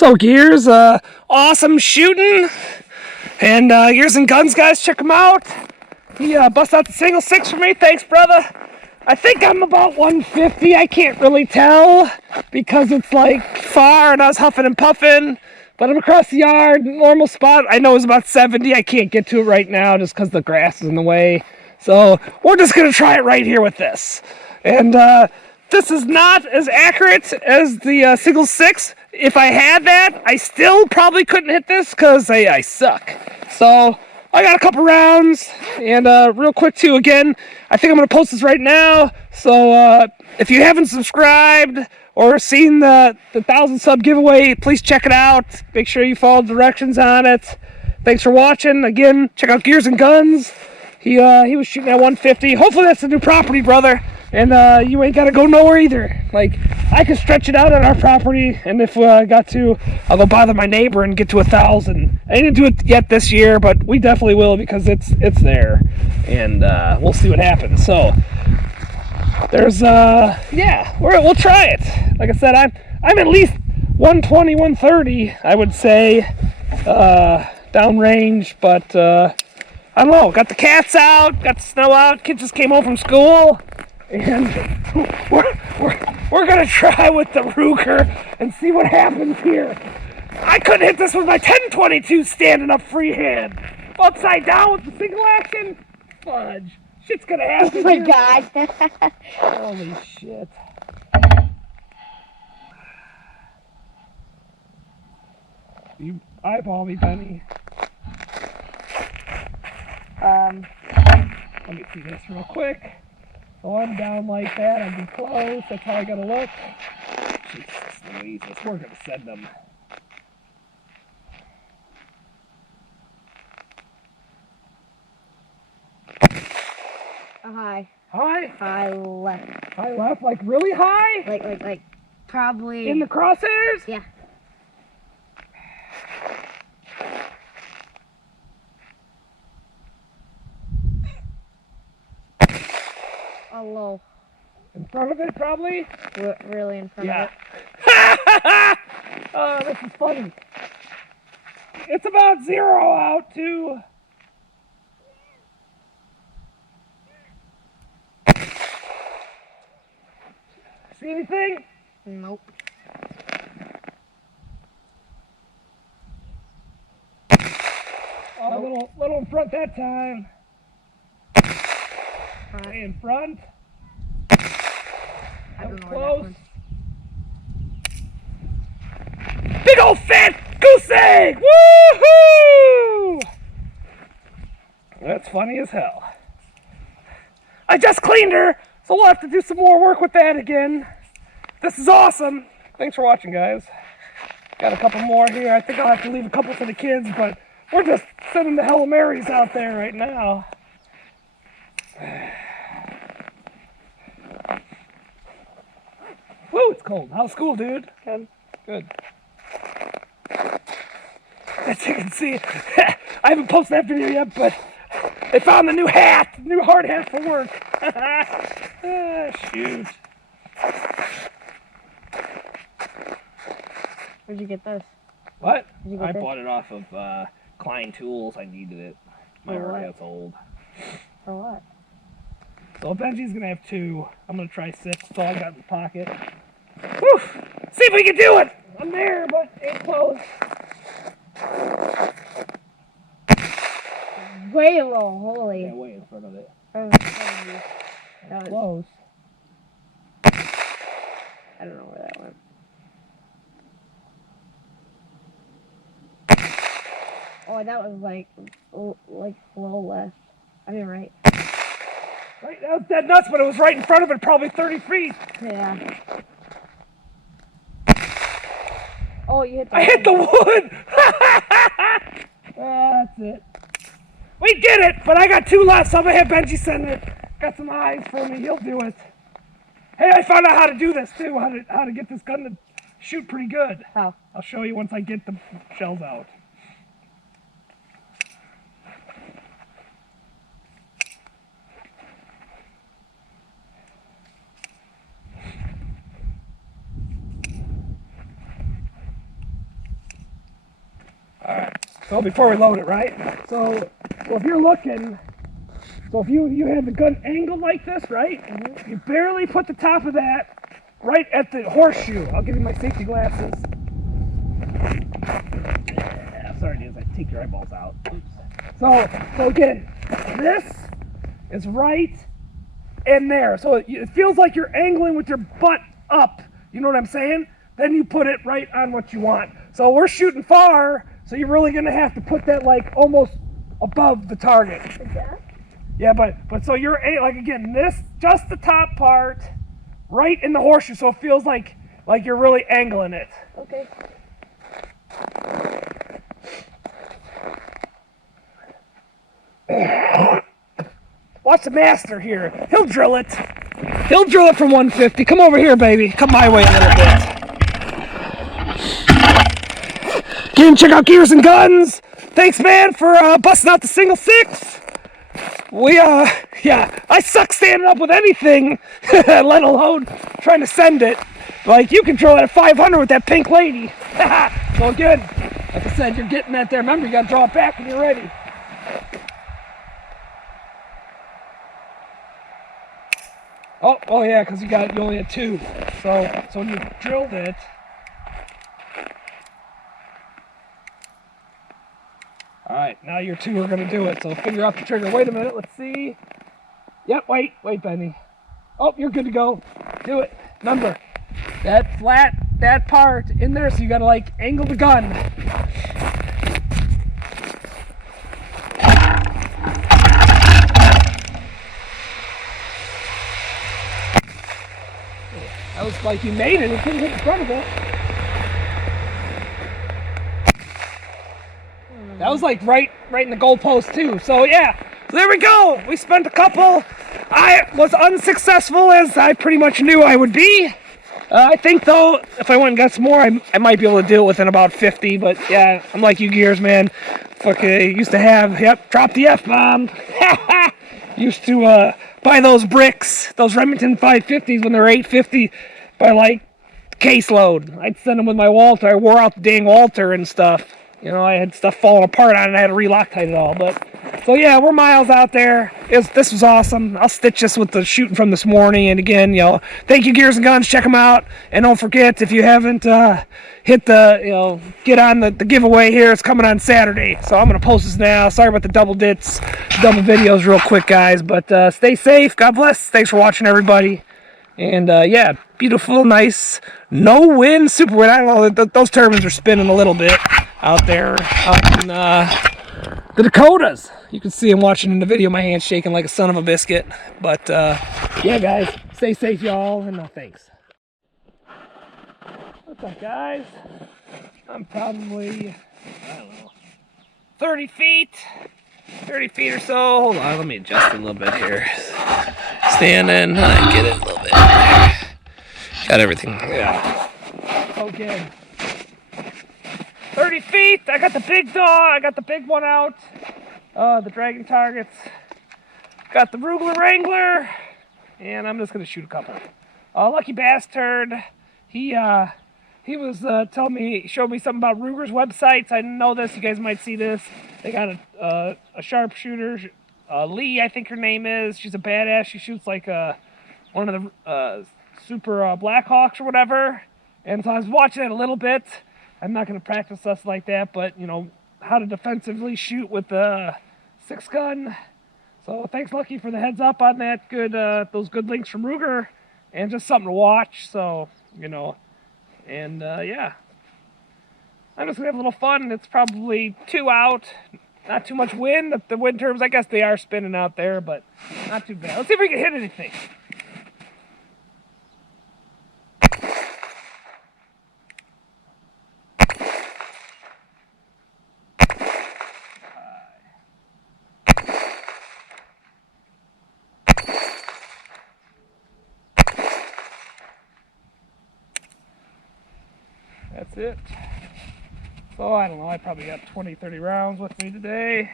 So Gears, awesome shooting, and Gears and Guns guys, check him out. He bust out the single six for me. Thanks, brother. I think I'm about 150. I can't really tell because it's like far and I was huffing and puffing. But I'm across the yard, normal spot. I know it's about 70. I can't get to it right now just because the grass is in the way. So we're just gonna try it right here with this. And this is not as accurate as the single six. If I had that, I still probably couldn't hit this because I suck. So I got a couple rounds, and real quick too, again, I think I'm going to post this right now. So if you haven't subscribed or seen the 1,000 sub giveaway, please check it out. Make sure you follow the directions on it. Thanks for watching. Again, check out Gears and Guns. He was shooting at 150. Hopefully that's the new property, brother. And you ain't got to go nowhere either. Like, I can stretch it out on our property, and if I got to, I'll go bother my neighbor and get to 1,000. I didn't do it yet this year, but we definitely will because it's there. And we'll see what happens. So, there's, yeah, we'll try it. Like I said, I'm at least 120, 130, I would say, downrange, but I don't know. Got the cats out, got the snow out, kids just came home from school. And we're gonna try with the Ruger and see what happens here. I couldn't hit this with my 1022 standing up freehand. Upside down with the single action? Fudge. Shit's gonna happen. Oh my god. Holy shit. You eyeball me, Benny. Let me see this real quick. So I'm down like that, I'd be close, that's how I gotta look. Jesus Louise, we're gonna send them. High. High? High left. High left, like really high? Like probably... In the crosshairs? Yeah. Oh, low. In front of it, probably? Really in front of it. Oh, this is funny. It's about 0 out, too. See anything? Nope. Oh, Nope. little in front that time. Stay in front. I don't know Close. where that Big old fat goose egg! Woohoo! That's funny as hell. I just cleaned her, so we'll have to do some more work with that again. This is awesome. Thanks for watching, guys. Got a couple more here. I think I'll have to leave a couple for the kids, but we're just sending the Hail Marys out there right now. Woo, it's cold. How's school, dude? Good. As you can see, I haven't posted that video yet, but they found the new hat, new hard hat for work. Shoot. Where'd you get this? What? Where'd you get I this? bought it off of Klein Tools. I needed it. My For what? RA's old. For what? So Benji's gonna have 2. I'm gonna try 6. That's all I got in the pocket. Whew! See if we can do it! I'm there, but ain't close. Way low, holy. Yeah, way in front of it. That was, Close. I don't know where that went. Oh, that was like low left. I mean right. Right, that was dead nuts, but it was right in front of it, probably 30 feet. Yeah. Oh, you hit the I hit the wood! That's it. We did it, but I got 2 left, so I'm gonna have Benji send it. Got some eyes for me, he'll do it. Hey, I found out how to do this too, how to get this gun to shoot pretty good. How? I'll show you once I get the shells out. So before we load it, right? So if you're looking, so if you have the gun angled like this, right? You barely put the top of that right at the horseshoe. I'll give you my safety glasses. Yeah, sorry, dudes, I take your eyeballs out. Oops. So again, this is right in there. So it feels like you're angling with your butt up. You know what I'm saying? Then you put it right on what you want. So we're shooting far, so you're really gonna have to put that like almost above the target. Yeah, but so you're like again, this just the top part, right in the horseshoe, so it feels like you're really angling it. Okay. Watch the master here. He'll drill it. He'll drill it from 150. Come over here, baby. Come my way a little bit. Again, check out Gears and Guns. Thanks, man, for busting out the single six. Yeah, I suck standing up with anything, let alone trying to send it. Like, you can drill it at 500 with that pink lady. So again, like I said, you're getting that there. Remember, you got to draw it back when you're ready. Oh yeah, because you only had two. So when you drilled it, all right, now your two are gonna do it. So figure out the trigger. Wait a minute, let's see. Yep, wait, Benny. Oh, you're good to go. Do it. Remember, that part in there, so you gotta like angle the gun. That was like you made it, it couldn't hit the front of it. That was like right in the goalpost too. So yeah, so there we go. We spent a couple. I was unsuccessful as I pretty much knew I would be. I think though, if I went and got some more, I might be able to do it within about 50. But yeah, I'm like you Gears, man. Fucking used to have, yep, drop the F-bomb. Used to buy those bricks, those Remington 550s when they were $8.50 by like caseload. I'd send them with my Walter. I wore out the dang Walter and stuff. You know, I had stuff falling apart on it. I had to re-Loctite it all. But so yeah, we're miles out there. This was awesome. I'll stitch this with the shooting from this morning. And again, you know, thank you, Gears and Guns. Check them out. And don't forget, if you haven't hit the, you know, get on the giveaway here. It's coming on Saturday. So I'm gonna post this now. Sorry about the double videos, real quick, guys. But stay safe. God bless. Thanks for watching, everybody. And yeah, beautiful, nice, no-wind, super wind. I don't know, those turbines are spinning a little bit out there in the Dakotas. You can see I'm watching in the video, my hand's shaking like a son of a biscuit. But yeah, guys, stay safe, y'all, and thanks. What's up, guys? I'm probably, I don't know, 30 feet or so. Hold on, let me adjust it a little bit here. Standing, I get it a little bit. Got everything. Yeah. Okay. 30 feet. I got the big dog. I got the big one out. The dragon targets. Got the wrangler, and I'm just gonna shoot a couple. Lucky bastard. He was telling me, showed me something about Ruger's websites. I didn't know this. You guys might see this. They got a sharpshooter. Lee, I think her name is. She's a badass. She shoots like one of the super Blackhawks or whatever. And so I was watching it a little bit. I'm not going to practice stuff like that, but you know how to defensively shoot with the 6-gun. So thanks, Lucky, for the heads up on that. Good, those good links from Ruger, and just something to watch. So you know, and yeah, I'm just gonna have a little fun. It's probably 2 out. Not too much wind. The wind turbines, I guess they are spinning out there, but not too bad. Let's see if we can hit anything. That's it. So I don't know, I probably got 20, 30 rounds with me today.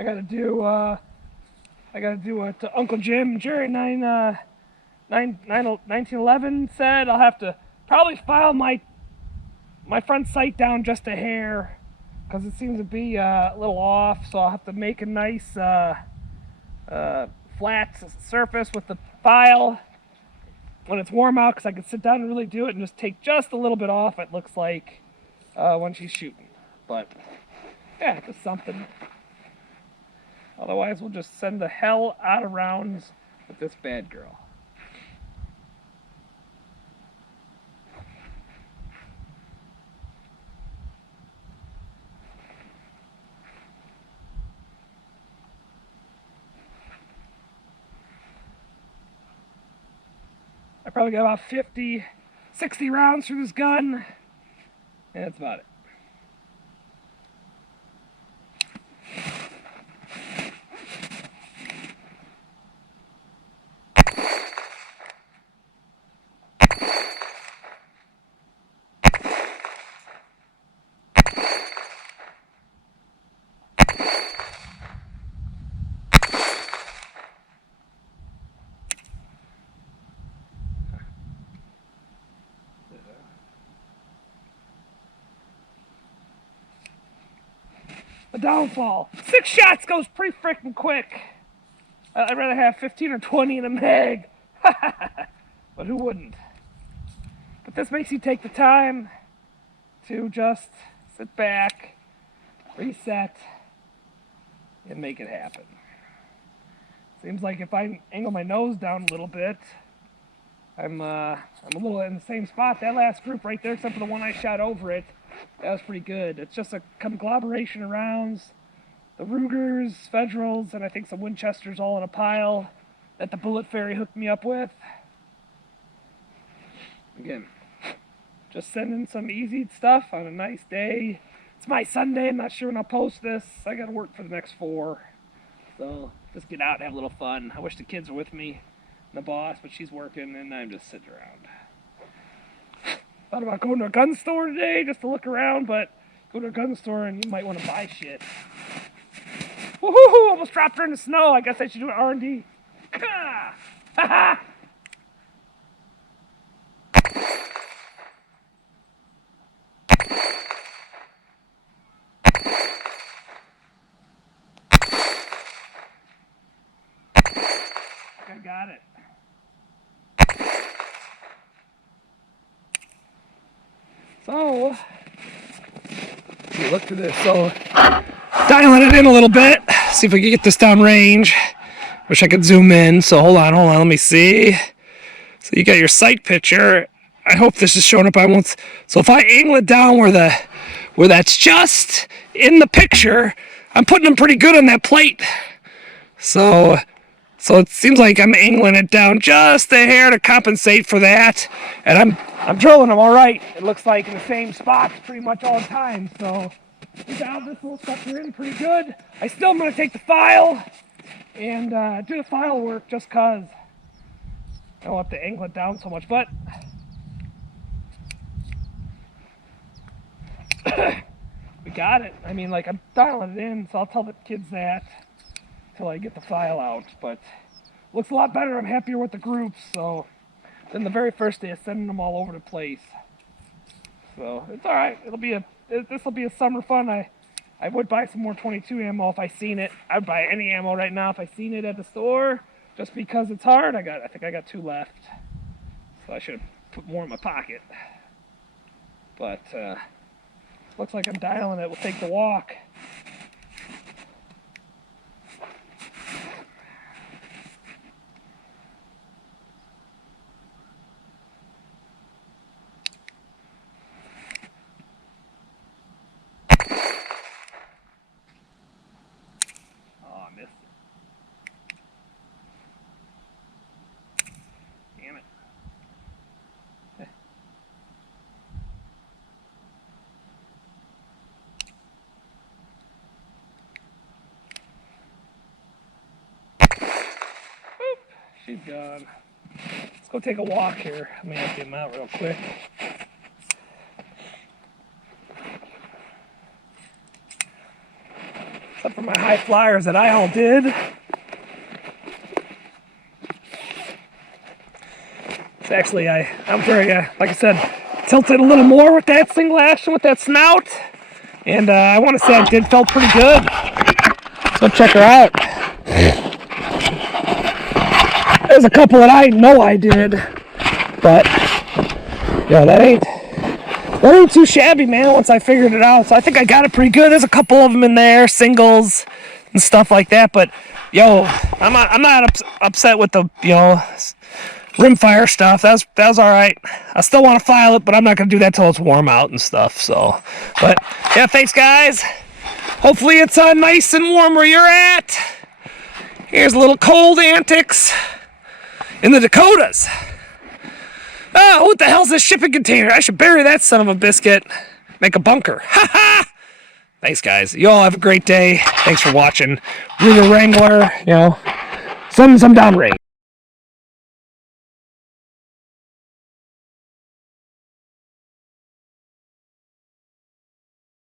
I gotta do what Uncle Jim Jerry 1911 said. I'll have to probably file my front sight down just a hair because it seems to be a little off. So I'll have to make a nice flat surface with the file when it's warm out, because I can sit down and really do it and just take just a little bit off, it looks like, when she's shooting. But yeah, just something. Otherwise, we'll just send the hell out of rounds with this bad girl. I probably got about 50, 60 rounds through this gun, and that's about it. The downfall. 6 shots goes pretty freaking quick. I'd rather have 15 or 20 in a mag. But who wouldn't? But this makes you take the time to just sit back, reset, and make it happen. Seems like if I angle my nose down a little bit, I'm a little in the same spot. That last group right there, except for the one I shot over it, that was pretty good. It's just a conglomeration of rounds. The Rugers, Federals, and I think some Winchesters all in a pile that the Bullet Fairy hooked me up with. Again, just sending some easy stuff on a nice day. It's my Sunday. I'm not sure when I'll post this. I got to work for the next 4. So just get out and have a little fun. I wish the kids were with me, and the boss, but she's working, and I'm just sitting around. Thought about going to a gun store today just to look around, but go to a gun store and you might want to buy shit. Woohoo! Almost dropped her in the snow. I guess I should do an R&D. Ha ha! I got it. So, look at this. So, dialing it in a little bit. See if we can get this down range. Wish I could zoom in. So hold on. Let me see. So you got your sight picture. I hope this is showing up by once. So if I angle it down where that's just in the picture, I'm putting them pretty good on that plate. So it seems like I'm angling it down just a hair to compensate for that, and I'm drilling them all right. It looks like in the same spots pretty much all the time. So we dialed this little sucker in pretty good. I still am going to take the file and do the file work just because I don't have to angle it down so much. But we got it. I mean, like, I'm dialing it in, so I'll tell the kids that till I get the file out. But looks a lot better. I'm happier with the groups so than the very first day of sending them all over the place. So it's all right. This will be a summer fun. I would buy some more 22 ammo if I seen it. I'd buy any ammo right now if I seen it at the store, just because it's hard. I think I got 2 left, so I should have put more in my pocket. But looks like I'm dialing it. We'll take the walk. She's gone. Let's go take a walk here. Let me empty them out real quick. Except for my high flyers that I all did. Actually, I'm very, like I said, tilted a little more with that single action with that snout. And I want to say I did felt pretty good. So check her out. There's a couple that I know I did. But, yeah, that ain't too shabby, man, once I figured it out. So I think I got it pretty good. There's a couple of them in there, singles and stuff like that. But, yo, I'm not upset with the, rimfire stuff. That was all right. I still want to file it, but I'm not going to do that till it's warm out and stuff. So, but yeah, thanks guys. Hopefully it's nice and warm where you're at. Here's a little cold antics in the Dakotas. Oh, what the hell's this shipping container? I should bury that son of a biscuit. Make a bunker. Ha ha! Thanks guys. You all have a great day. Thanks for watching. We're the Wrangler, some downrange.